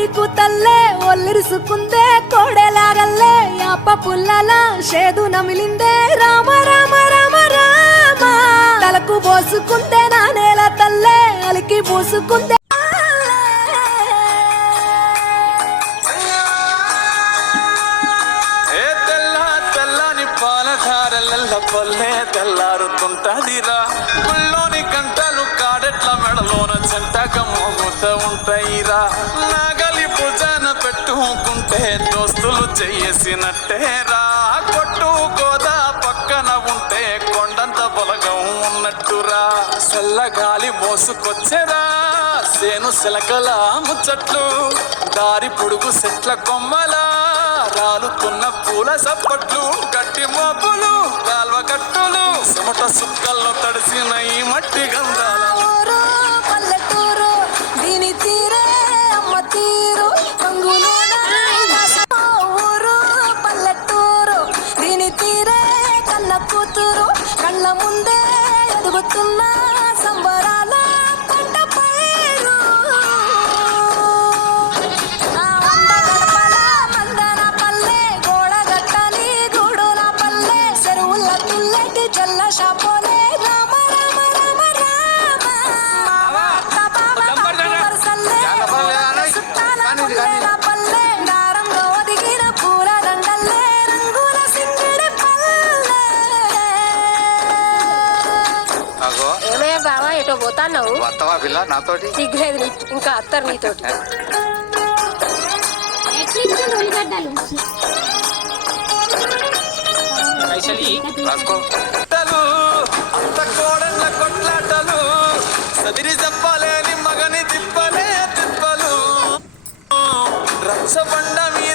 కోడి కూతల్లే ఒల్లిరుసుకుందే కోడెలాగల్లే యాప పుల్లల షేదు నమిలిందే రామ రామ రామ రామ తలకు పోసుకుందే నా నేల తల్లే అలికి పూసుకుందే పల్లె తెల్లారుతుంటదిరా గుళ్ళోని గంటలు కాడెట్ల మెడలోన చెంటగా మోగుతూ ఉంటాయిరా నాగలి భుజాన పెట్టుకుంటే దోస్తులు చేసినట్టేరా కొట్టు గోదా పక్కన ఉంటే కొండంత బలగం ఉన్నట్టురా చల్లగాలి మోసుకొచ్చెరా సేను సిలకల ముచ్చట్లు దారి పొడుగు చెట్ల కొమ్మలా రాలుతున్న పూల సప్పట్లు గట్టి మోపులు కాల్వ కట్టులు చెమట సుక్కల్లో తడిసిన ఈ మట్టి గంధాల పల్లెటూరు దీని తీరే అమ్మ తీరు ఊరు పల్లెటూరు దీని తీరే కన్న కూతురు కళ్ళ ముందే ఎదుగుతున్న సంబరాల పంట పైరు జల్ల షాపోలే రామ రామ రామ రామ పల్లె దారంలో ఒదిగిన పూల దండల్లే రంగుల సింగిడి పల్లె. ఏమయ్య బావా ఎటో పోతాన్నావు? వస్తావా పిల్ల నాతోటి? సిగ్గులేదు ఇంకా అత్తరు నీతోటి. అంత కోడళ్ళ కొట్లాటలు సదిరి చెప్పలేని మగని తిప్పలే తిప్పలు రచ్చబండ మీ